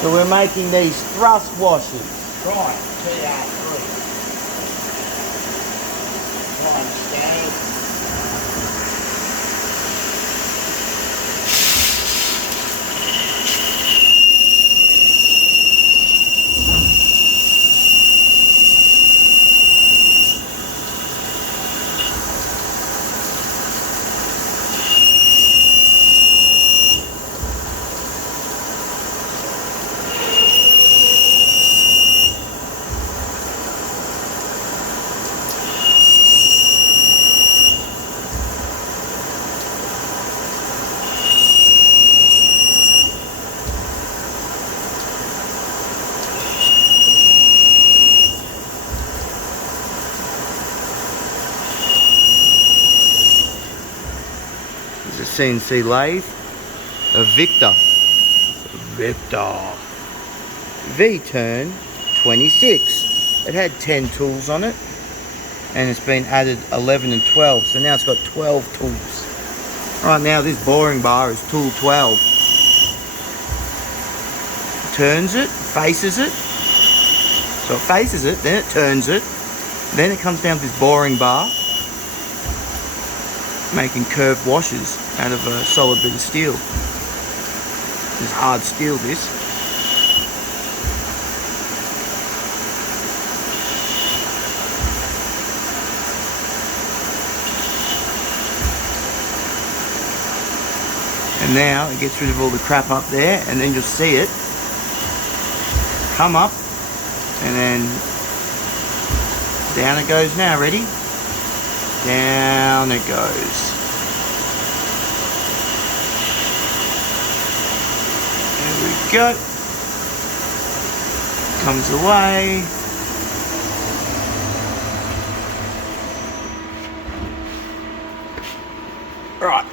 So we're making these thrust washers. Prime, TR3. Prime stag. There's a CNC lathe, a Victor V-turn 26. It had 10 tools on it, and it's been added 11 and 12, so now it's got 12 tools. Right now this boring bar is tool 12. Turns it, faces it, so it faces it, then it turns it, then it comes down to this boring bar, making curved washers out of a solid bit of steel. It's hard steel, this. And now it gets rid of all the crap up there, and then you'll see it come up, and then down it goes now. Ready? Down it goes. There we go. Comes away. Right.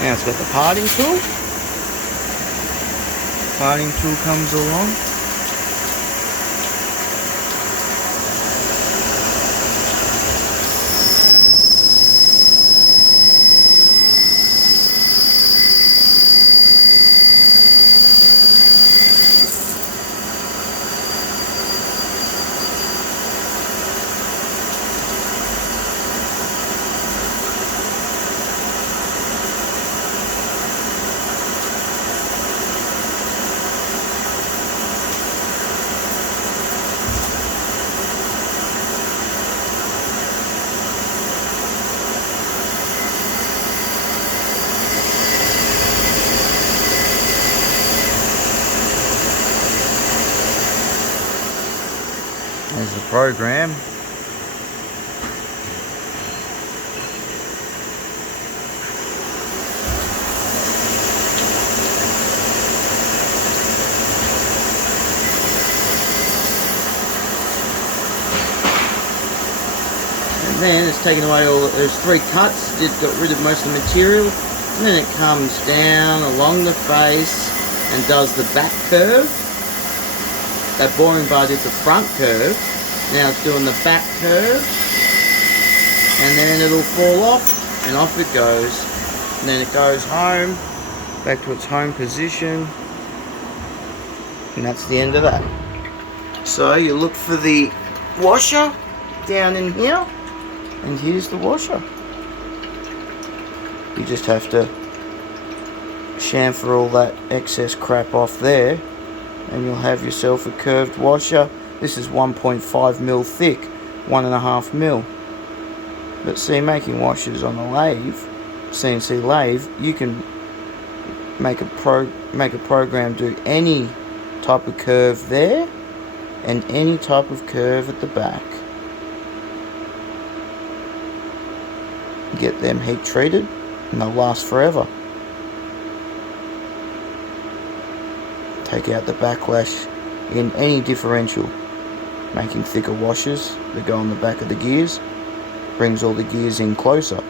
Now it's got the parting tool. Parting tool comes along. There's the program. And then it's taken away all those 3 cuts, got rid of most of the material, and then it comes down along the face and does the back curve. That boring bar did the front curve, now it's doing the back curve, and then it'll fall off, and off it goes. And then it goes home, back to its home position, and that's the end of that. So you look for the washer down in here, and here's the washer. You just have to chamfer all that excess crap off there, and you'll have yourself a curved washer. This is 1.5 mil thick, 1.5 mil. But see, making washers on a lathe, CNC lathe, you can make a program do any type of curve there and any type of curve at the back. Get them heat treated, and they'll last forever. Take out the backlash in any differential, making thicker washers that go on the back of the gears, brings all the gears in closer.